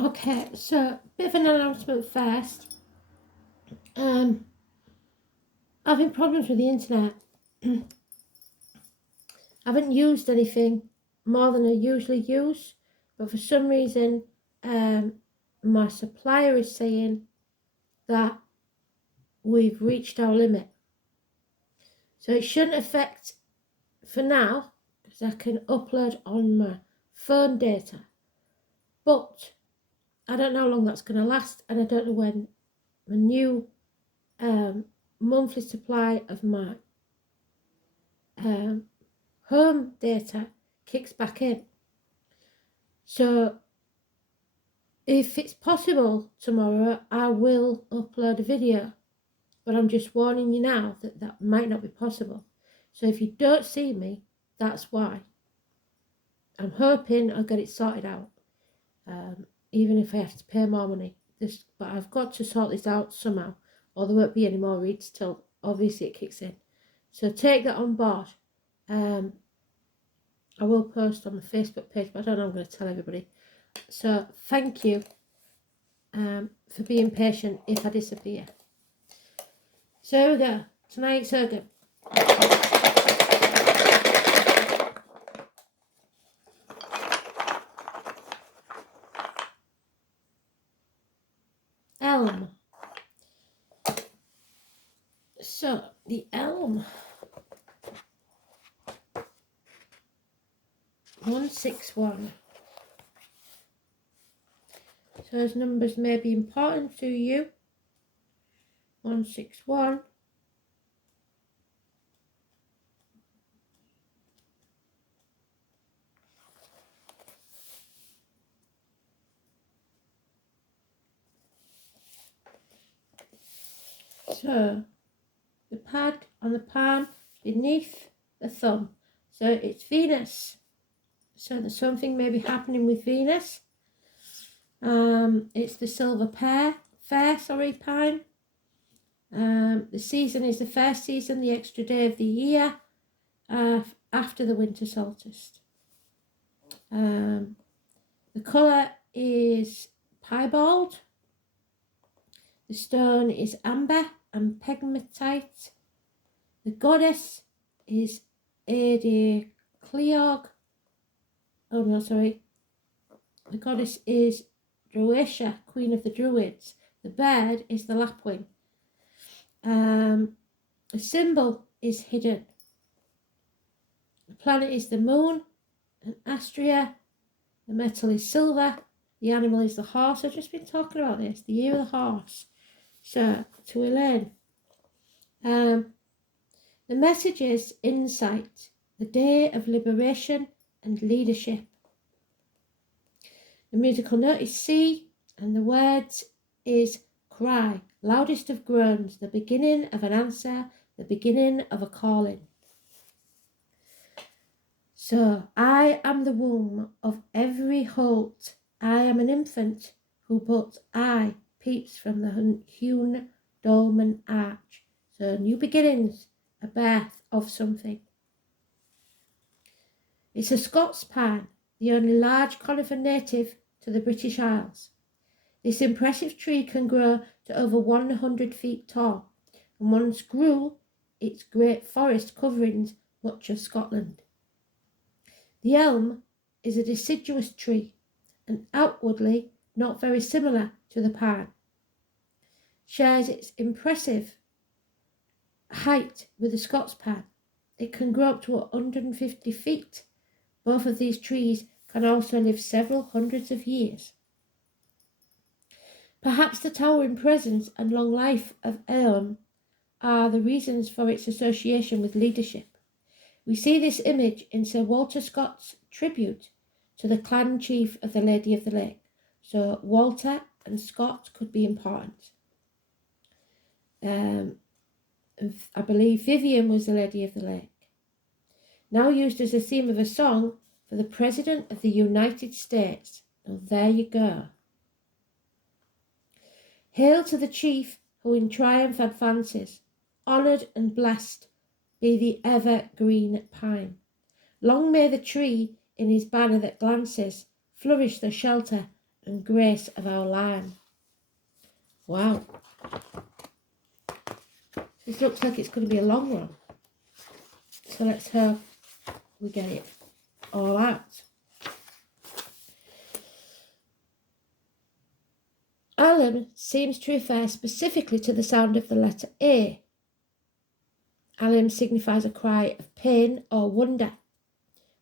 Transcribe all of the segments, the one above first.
Okay, so bit of an announcement first. Having problems with the internet. I haven't used anything more than I usually use, but for some reason, my supplier is saying that we've reached our limit. So it shouldn't affect for now, because I can upload on my phone data. But I don't know how long that's going to last, and I don't know when the new monthly supply of my home data kicks back in. So if it's possible tomorrow, I will upload a video, but I'm just warning you now that that might not be possible. So if you don't see me, that's why. I'm hoping I'll get it sorted out, even if I have to pay more money. But I've got to sort this out somehow, or there won't be any more reads till obviously it kicks in. So take that on board. I will post on the Facebook page, but I don't know, I'm going to tell everybody. So thank you for being patient if I disappear. So here we go. Tonight's Ogham. Elm. So the elm. 161. So those numbers may be important to you. 161. So the pad on the palm beneath the thumb. So it's Venus. So there's something maybe happening with Venus. It's the silver pine. The season is the first season, the extra day of the year after the winter solstice. The colour is piebald. The stone is amber and pegmatite. The goddess is Cleog. Oh no, sorry. The goddess is Druisha, queen of the druids. The bird is the lapwing. The symbol is hidden. The planet is the moon and Astria. The metal is silver. The animal is the horse. I've just been talking about this, the year of the horse. So, to Elaine. The message is insight, the day of liberation and leadership. The musical note is C, and the words is cry, loudest of groans, the beginning of an answer, the beginning of a calling. So, I am the womb of every holt. I am an infant who but I peeps from the hewn dolmen arch. So, new beginnings, a birth of something. It's a Scots pine, the only large conifer native to the British Isles. This impressive tree can grow to over 100 feet tall, and once grew its great forest covering much of Scotland. The elm is a deciduous tree, and outwardly not very similar to the pine. Shares its impressive height with the Scots pine. It can grow up to 150 feet. Both of these trees can also live several hundreds of years. Perhaps the towering presence and long life of elm are the reasons for its association with leadership. We see this image in Sir Walter Scott's tribute to the clan chief of the Lady of the Lake. So Walter and Scott could be important. I believe Vivian was the Lady of the Lake. Now used as a theme of a song for the President of the United States. Now there you go. Hail to the chief who in triumph advances, honoured and blessed be the evergreen pine. Long may the tree in his banner that glances flourish the shelter and grace of our line. Wow. This looks like it's going to be a long one. So let's hope we get it all out. Ogham seems to refer specifically to the sound of the letter A. Ogham signifies a cry of pain or wonder.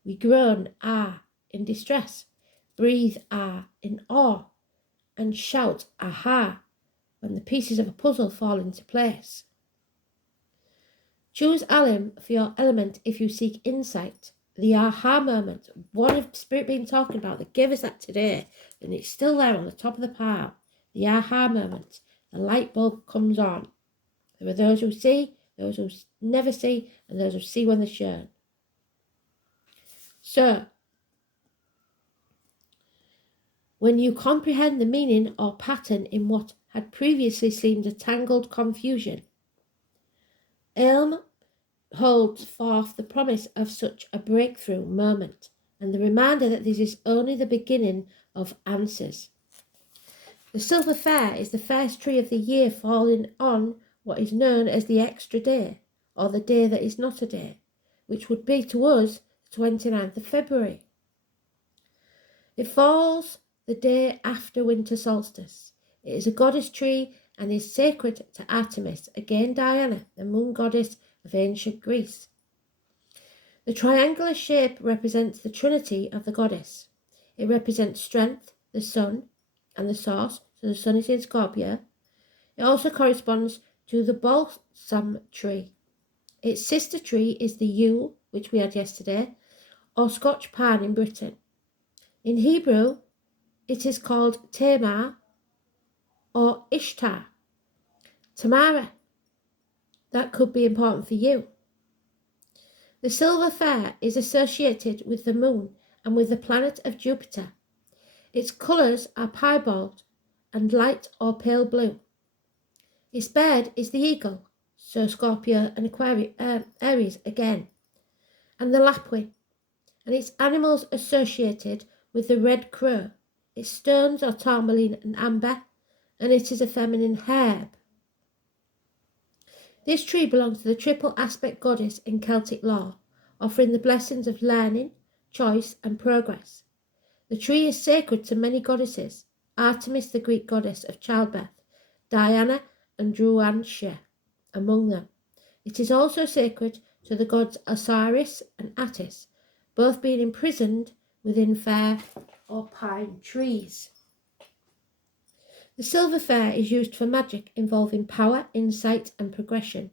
We groan, ah, in distress, breathe, ah, in awe, and shout, aha, when the pieces of a puzzle fall into place. Choose Ogham for your element if you seek insight. The aha moment, one of Spirit being talking about, that gave us that today, and it's still there on the top of the pile. The aha moment, the light bulb comes on. There are those who see, those who never see, and those who see when they're shown. So, when you comprehend the meaning or pattern in what had previously seemed a tangled confusion, Ogham holds forth the promise of such a breakthrough moment and the reminder that this is only the beginning of answers. The Silver Fair is the first tree of the year falling on what is known as the extra day, or the day that is not a day, which would be to us the 29th of February. It falls the day after winter solstice. It is a goddess tree and is sacred to Artemis, again Diana, the moon goddess of ancient Greece. The triangular shape represents the trinity of the goddess. It represents strength, the sun, and the source, so the sun is in Scorpio. It also corresponds to the balsam tree. Its sister tree is the yew, which we had yesterday, or Scotch pine in Britain. In Hebrew, it is called Tamar or Ishtar. Tamara. That could be important for you. The Silver Fair is associated with the moon and with the planet of Jupiter. Its colours are piebald and light or pale blue. Its bird is the eagle, so Scorpio and Aries again, and the lapwing, and its animals associated with the red crow. Its stones are tourmaline and amber, and it is a feminine herb. This tree belongs to the triple aspect goddess in Celtic law, offering the blessings of learning, choice, and progress. The tree is sacred to many goddesses: Artemis, the Greek goddess of childbirth, Diana and Druantia among them. It is also sacred to the gods Osiris and Attis, both being imprisoned within fir or pine trees. The Silver Fair is used for magic involving power, insight, and progression,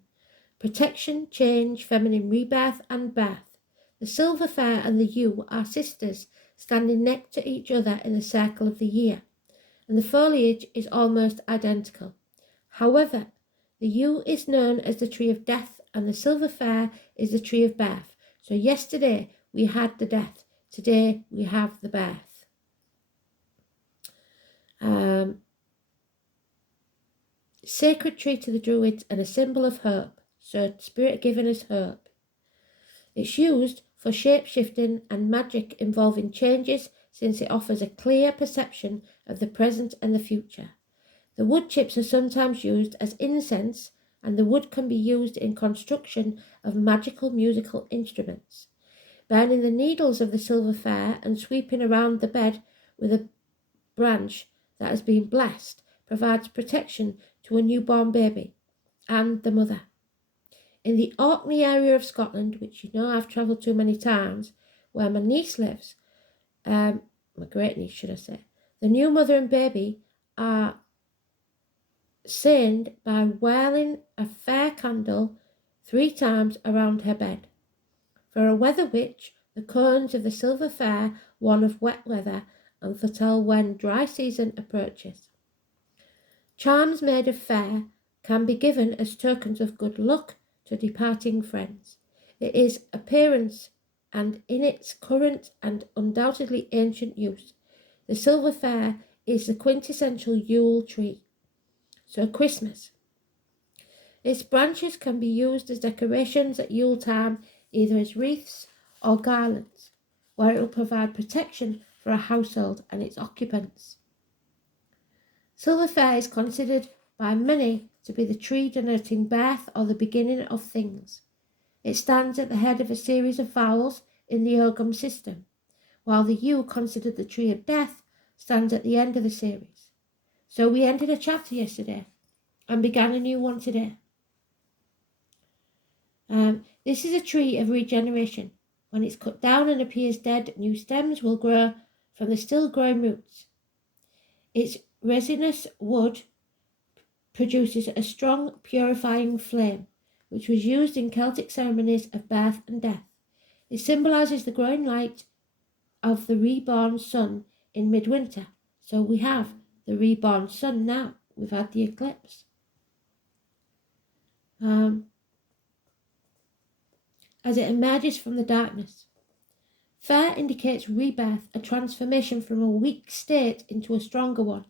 protection, change, feminine rebirth, and birth. The Silver Fair and the yew are sisters, standing next to each other in the circle of the year, and the foliage is almost identical. However, the yew is known as the tree of death, and the Silver Fair is the tree of birth. So yesterday we had the death, today we have the birth. Sacred tree to the Druids and a symbol of hope, so Spirit given us hope. It's used for shape-shifting and magic involving changes, since it offers a clear perception of the present and the future. The wood chips are sometimes used as incense, and the wood can be used in construction of magical musical instruments. Burning the needles of the Silver Fair and sweeping around the bed with a branch that has been blessed provides protection to a newborn baby and the mother. In the Orkney area of Scotland, which you know I've travelled to many times, where my niece lives, my great niece should I say, the new mother and baby are seen by whirling a fair candle 3 times around her bed. For a weather witch, the cones of the Silver Fair warn of wet weather and foretell when dry season approaches. Charms made of fir can be given as tokens of good luck to departing friends. It is appearance, and in its current and undoubtedly ancient use, the Silver Fair is the quintessential Yule tree. So Christmas. Its branches can be used as decorations at Yule time, either as wreaths or garlands, where it will provide protection for a household and its occupants. Silver fir is considered by many to be the tree denoting birth or the beginning of things. It stands at the head of a series of vowels in the Ogham system, while the yew, considered the tree of death, stands at the end of the series. So we ended a chapter yesterday and began a new one today. This is a tree of regeneration. When it's cut down and appears dead, new stems will grow from the still growing roots. Its resinous wood produces a strong purifying flame, which was used in Celtic ceremonies of birth and death. It symbolises the growing light of the reborn sun in midwinter. So we have the reborn sun now. We've had the eclipse. As it emerges from the darkness. Fire indicates rebirth, a transformation from a weak state into a stronger one.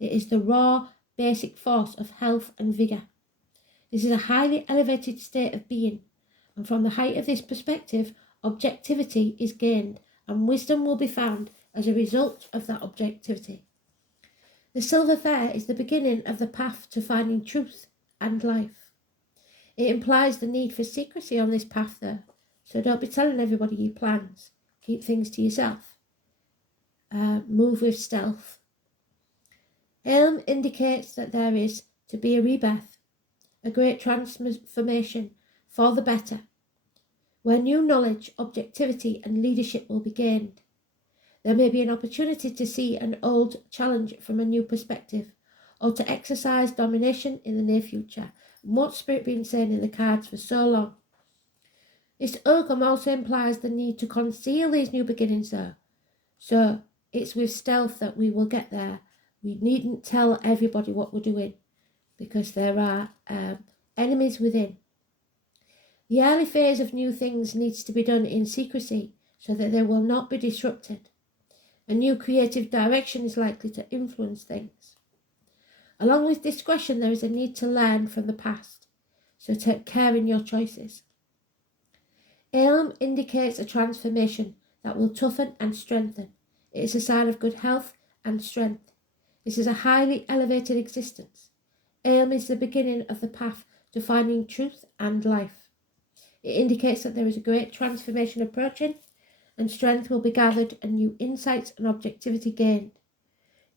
It is the raw, basic force of health and vigour. This is a highly elevated state of being, and from the height of this perspective, objectivity is gained, and wisdom will be found as a result of that objectivity. The silver fir is the beginning of the path to finding truth and life. It implies the need for secrecy on this path, though, so don't be telling everybody your plans. Keep things to yourself. Move with stealth. Ogham indicates that there is to be a rebirth, a great transformation for the better, where new knowledge, objectivity and leadership will be gained. There may be an opportunity to see an old challenge from a new perspective, or to exercise domination in the near future. What's Spirit been saying in the cards for so long? This Ogham also implies the need to conceal these new beginnings, though. So it's with stealth that we will get there. We needn't tell everybody what we're doing, because there are enemies within. The early phase of new things needs to be done in secrecy so that they will not be disrupted. A new creative direction is likely to influence things. Along with discretion, there is a need to learn from the past, so take care in your choices. Ogham indicates a transformation that will toughen and strengthen. It is a sign of good health and strength. This is a highly elevated existence. Ogham is the beginning of the path to finding truth and life. It indicates that there is a great transformation approaching, and strength will be gathered and new insights and objectivity gained.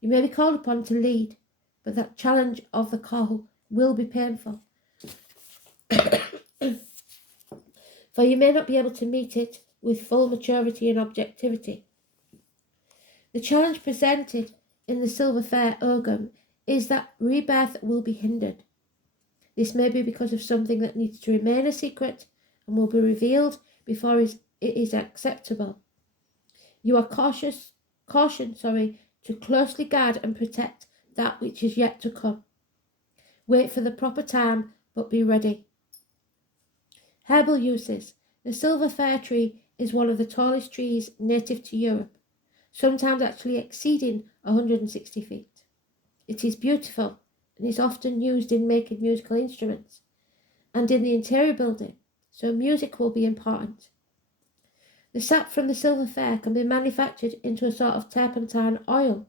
You may be called upon to lead, but that challenge of the call will be painful. For you may not be able to meet it with full maturity and objectivity. The challenge presented in the silver fir Ogham is that rebirth will be hindered. This may be because of something that needs to remain a secret and will be revealed before it is acceptable. You are cautioned to closely guard and protect that which is yet to come. Wait for the proper time, but be ready. Herbal uses. The silver fir tree is one of the tallest trees native to Europe, sometimes actually exceeding 160 feet. It is beautiful and is often used in making musical instruments and in the interior building, so music will be important. The sap from the silver fir can be manufactured into a sort of turpentine oil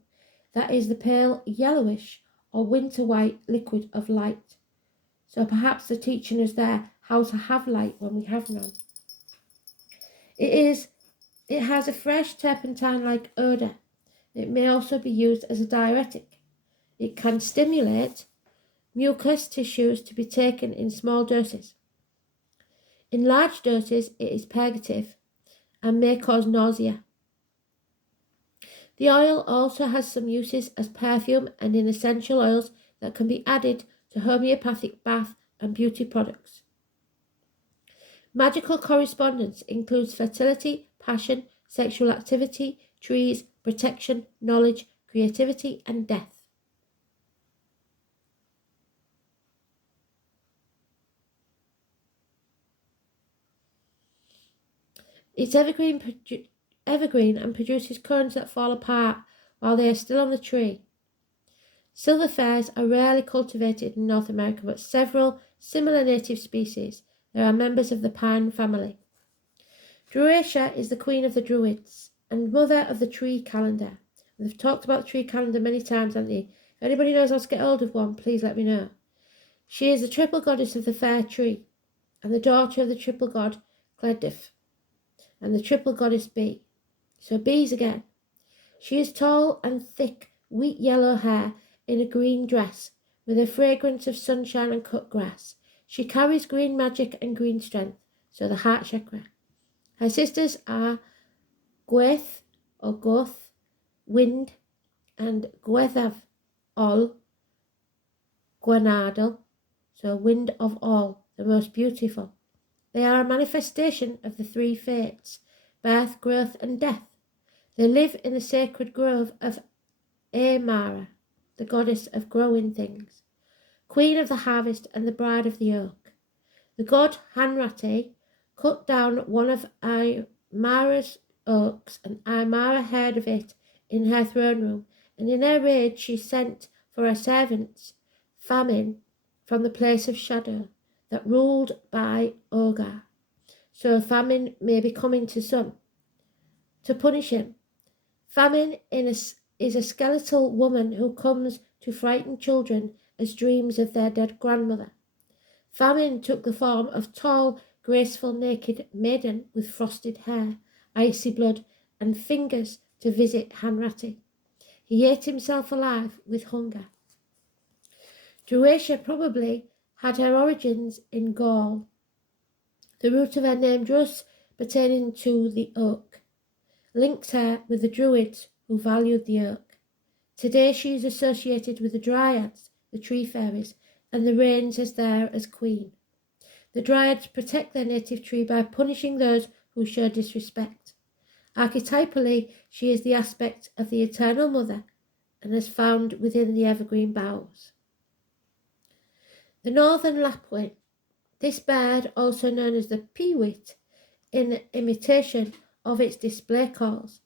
that is the pale yellowish or winter white liquid of light. So perhaps they're teaching us there how to have light when we have none. It has a fresh turpentine-like odour. It may also be used as a diuretic. It can stimulate mucous tissues to be taken in small doses. In large doses, it is purgative and may cause nausea. The oil also has some uses as perfume and in essential oils that can be added to homeopathic bath and beauty products. Magical correspondence includes fertility, passion, sexual activity, trees, protection, knowledge, creativity, and death. It's evergreen and produces cones that fall apart while they are still on the tree. Silver firs are rarely cultivated in North America, but several similar native species. There are members of the pine family. Druacia is the queen of the Druids and mother of the tree calendar. We've talked about the tree calendar many times, haven't we? If anybody knows how to get hold of one, please let me know. She is the triple goddess of the fair tree, and the daughter of the triple god Gledif, and the triple goddess Bee. So bees again. She is tall and thick, wheat yellow hair in a green dress, with a fragrance of sunshine and cut grass. She carries green magic and green strength, so the heart chakra. Her sisters are Gwaith or Goth, wind, and Gweithav, all, Gwenadal, so wind of all, the most beautiful. They are a manifestation of the three fates, birth, growth, and death. They live in the sacred grove of Amara, the goddess of growing things, queen of the harvest and the bride of the oak. The god Hanrati cut down one of Imara's oaks, and Imara heard of it in her throne room, and in her rage she sent for her servants famine from the place of shadow that ruled by Ogham, so famine may be coming to some, to punish him. Famine is a skeletal woman who comes to frighten children as dreams of their dead grandmother. Famine took the form of tall, graceful, naked maiden with frosted hair, icy blood, and fingers to visit Hanrati. He ate himself alive with hunger. Druasia probably had her origins in Gaul. The root of her name Drus, pertaining to the oak, links her with the Druids who valued the oak. Today she is associated with the Dryads, the tree fairies, and the rains as there as queen. The Dryads protect their native tree by punishing those who show disrespect. Archetypally, she is the aspect of the Eternal Mother and is found within the evergreen boughs. The northern lapwing. This bird, also known as the peewit, in imitation of its display calls,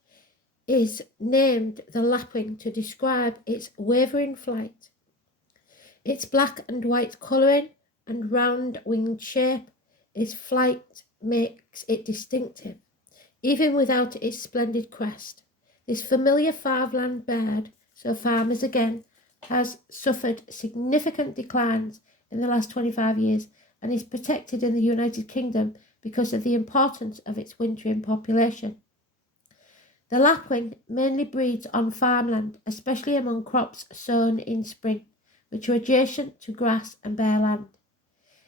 is named the lapwing to describe its wavering flight. Its black and white colouring and round winged shape, its flight makes it distinctive, even without its splendid crest. This familiar farmland bird, so farmers again, has suffered significant declines in the last 25 years and is protected in the United Kingdom because of the importance of its wintering population. The lapwing mainly breeds on farmland, especially among crops sown in spring, which are adjacent to grass and bare land.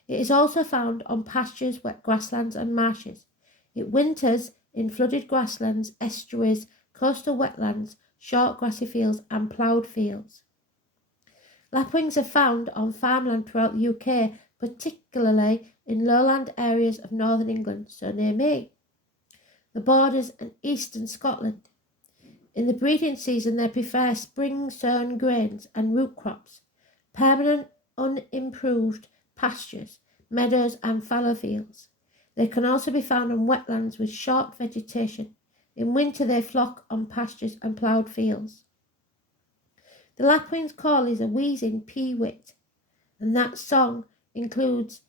It is also found on pastures, wet grasslands and marshes. It winters in flooded grasslands, estuaries, coastal wetlands, short grassy fields and ploughed fields. Lapwings are found on farmland throughout the UK, particularly in lowland areas of northern England, so near me, the borders and eastern Scotland. In the breeding season they prefer spring-sown grains and root crops, permanent unimproved pastures, meadows and fallow fields. They can also be found on wetlands with short vegetation. In winter they flock on pastures and ploughed fields. The lapwing's call is a wheezing peewit, and that song includes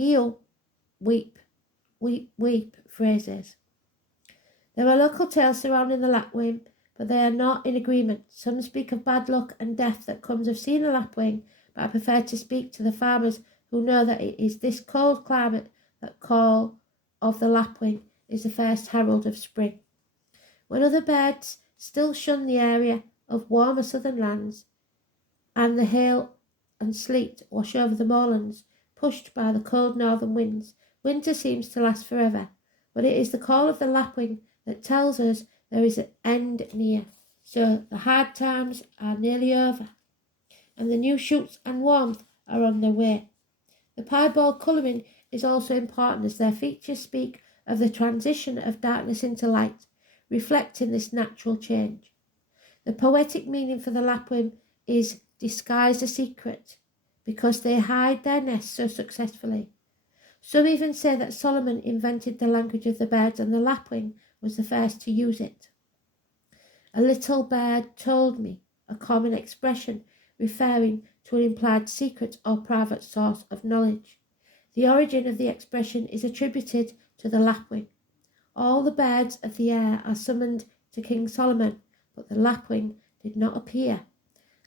eel, weep, weep, weep phrases. There are local tales surrounding the lapwing, but they are not in agreement. Some speak of bad luck and death that comes of seeing a lapwing, but I prefer to speak to the farmers who know that it is this cold climate that call of the lapwing is the first herald of spring. When other birds still shun the area of warmer southern lands, and the hail and sleet wash over the moorlands, pushed by the cold northern winds, winter seems to last forever. But it is the call of the lapwing that tells us there is an end near. So the hard times are nearly over, and the new shoots and warmth are on their way. The piebald colouring is also important, as their features speak of the transition of darkness into light, reflecting this natural change. The poetic meaning for the lapwing is disguise a secret, because they hide their nests so successfully. Some even say that Solomon invented the language of the birds and the lapwing was the first to use it. A little bird told me, a common expression referring to an implied secret or private source of knowledge. The origin of the expression is attributed to the lapwing. All the birds of the air are summoned to King Solomon, but the lapwing did not appear.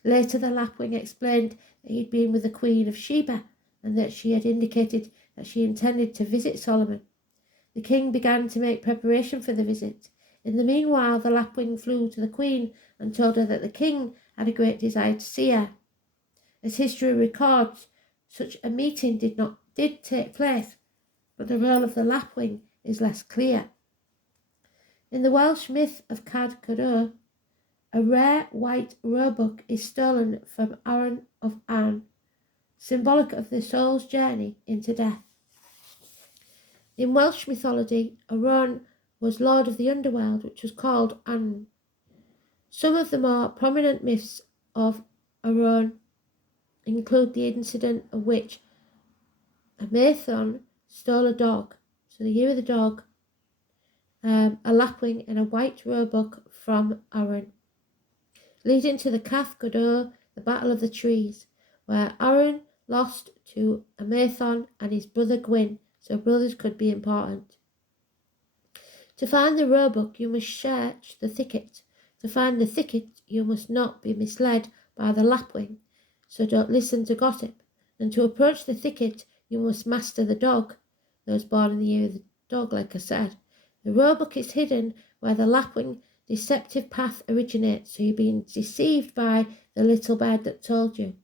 Later, the lapwing explained that he'd been with the Queen of Sheba and that she had indicated that she intended to visit Solomon. The king began to make preparation for the visit. In the meanwhile, the lapwing flew to the queen and told her that the king had a great desire to see her. As history records, such a meeting did take place, but the role of the lapwing is less clear. In the Welsh myth of Cad Codor, a rare white roebuck is stolen from Arran of Arn, symbolic of the soul's journey into death. In Welsh mythology, Arran was lord of the underworld, which was called Arn. Some of the more prominent myths of Arran include the incident of which Amaethon stole a dog, so the year of the dog, a lapwing and a white roebuck from Arran, leading to the Cath Godor, the Battle of the Trees, where Arran lost to Amaethon and his brother Gwyn, so brothers could be important. To find the roebuck, you must search the thicket. To find the thicket, you must not be misled by the lapwing, so don't listen to gossip. And to approach the thicket, you must master the dog. Those born in the year of the dog, like I said. The roebuck is hidden where the lapwing deceptive path originates, so you're being deceived by the little bird that told you.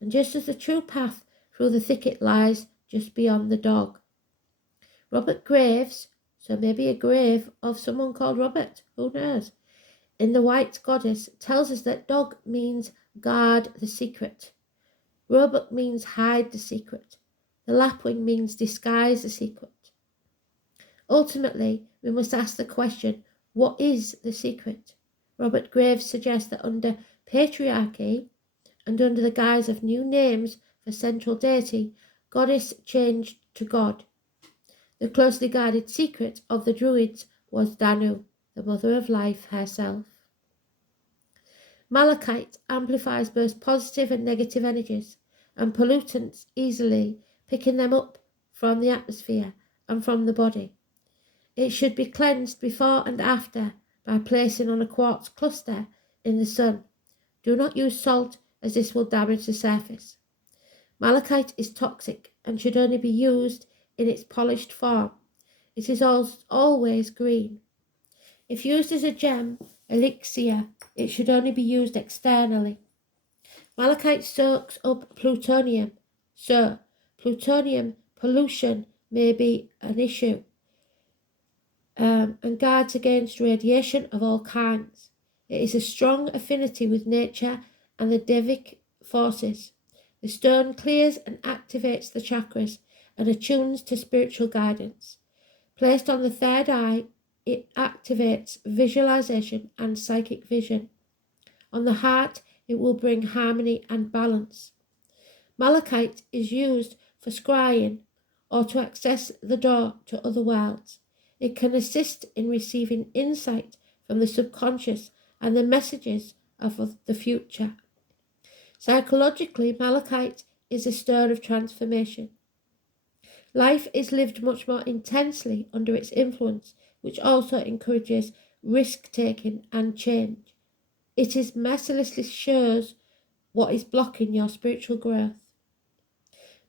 And just as the true path through the thicket lies just beyond the dog. Robert Graves, so maybe a grave of someone called Robert, who knows, in The White Goddess, tells us that dog means guard the secret. Roebuck means hide the secret. The lapwing means disguise the secret. Ultimately, we must ask the question, what is the secret? Robert Graves suggests that under patriarchy and under the guise of new names for central deity, goddess changed to god. The closely guarded secret of the Druids was Danu, the mother of life herself. Malachite amplifies both positive and negative energies and pollutants easily, picking them up from the atmosphere and from the body. It should be cleansed before and after by placing on a quartz cluster in the sun. Do not use salt, as this will damage the surface. Malachite is toxic and should only be used in its polished form. It is always green. If used as a gem, elixir, it should only be used externally. Malachite soaks up plutonium, so plutonium pollution may be an issue, and guards against radiation of all kinds. It is a strong affinity with nature and the Devic forces. The stone clears and activates the chakras and attunes to spiritual guidance. Placed on the third eye, it activates visualization and psychic vision. On the heart, it will bring harmony and balance. Malachite is used for scrying or to access the door to other worlds. It can assist in receiving insight from the subconscious and the messages of the future. Psychologically, malachite is a stone of transformation. Life is lived much more intensely under its influence, which also encourages risk-taking and change. It is mercilessly shows what is blocking your spiritual growth.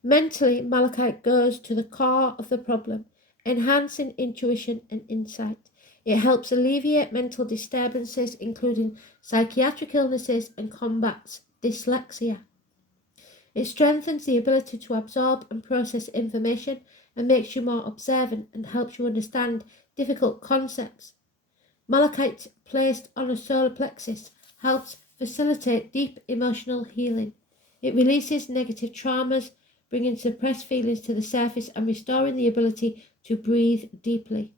Mentally, malachite goes to the core of the problem, enhancing intuition and insight. It helps alleviate mental disturbances, including psychiatric illnesses, and combats dyslexia. It strengthens the ability to absorb and process information and makes you more observant and helps you understand difficult concepts. Malachite placed on a solar plexus helps facilitate deep emotional healing. It releases negative traumas, bringing suppressed feelings to the surface and restoring the ability to breathe deeply.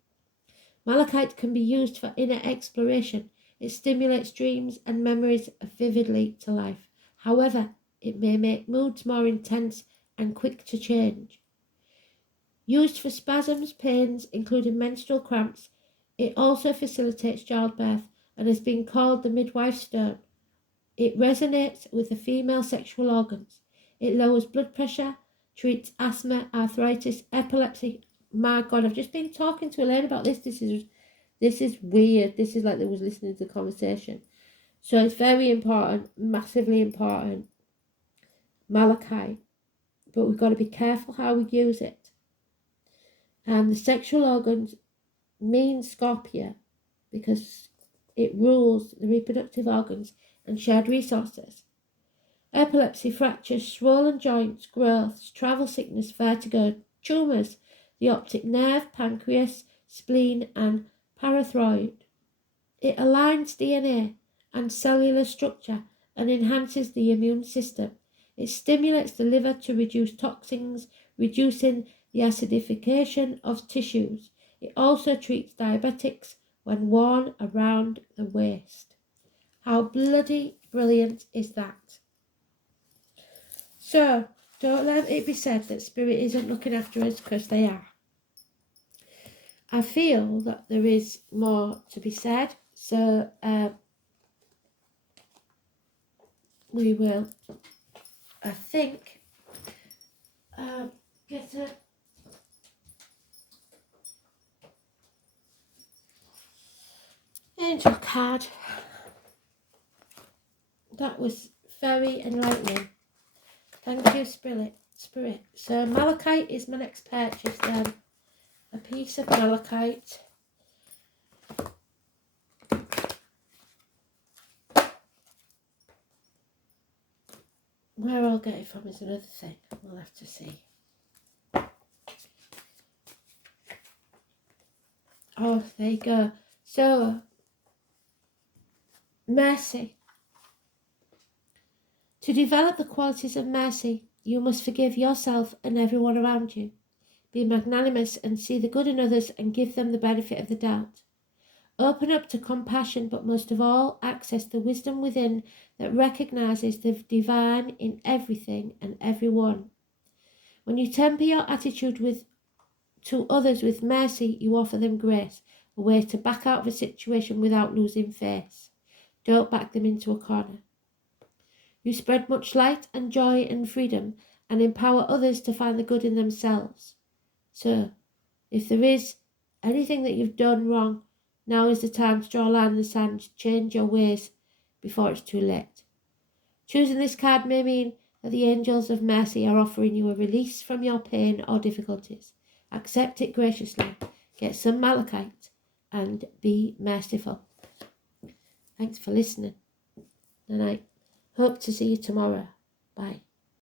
Malachite can be used for inner exploration. It stimulates dreams and memories vividly to life. However, it may make moods more intense and quick to change. Used for spasms, pains, including menstrual cramps, it also facilitates childbirth and has been called the midwife stone. It resonates with the female sexual organs. It lowers blood pressure, treats asthma, arthritis, epilepsy. My God, I've just been talking to Elaine about this. This is weird. This is like they was listening to the conversation. So it's very important, massively important, malachite. But we've got to be careful how we use it. The sexual organs mean Scorpio because it rules the reproductive organs and shared resources. Epilepsy, fractures, swollen joints, growths, travel sickness, vertigo, tumours, the optic nerve, pancreas, spleen and parathyroid. It aligns DNA and cellular structure and enhances the immune system. It stimulates the liver to reduce toxins, reducing the acidification of tissues. It also treats diabetics when worn around the waist. How bloody brilliant is that? So, don't let it be said that Spirit isn't looking after us, because they are. I feel that there is more to be said, so we will, I think, get a angel card. That was very enlightening. Thank you, Spirit. So malachite is my next purchase then. A piece of malachite. Where I'll get it from is another thing. We'll have to see. Oh, there you go. So, mercy. To develop the qualities of mercy, you must forgive yourself and everyone around you. Be magnanimous and see the good in others and give them the benefit of the doubt. Open up to compassion, but most of all, access the wisdom within that recognizes the divine in everything and everyone. When you temper your attitude to others with mercy, you offer them grace, a way to back out of a situation without losing face. Don't back them into a corner. You spread much light and joy and freedom and empower others to find the good in themselves. So, if there is anything that you've done wrong, now is the time to draw a line in the sand, change your ways before it's too late. Choosing this card may mean that the angels of mercy are offering you a release from your pain or difficulties. Accept it graciously, get some malachite, and be merciful. Thanks for listening, and I hope to see you tomorrow. Bye.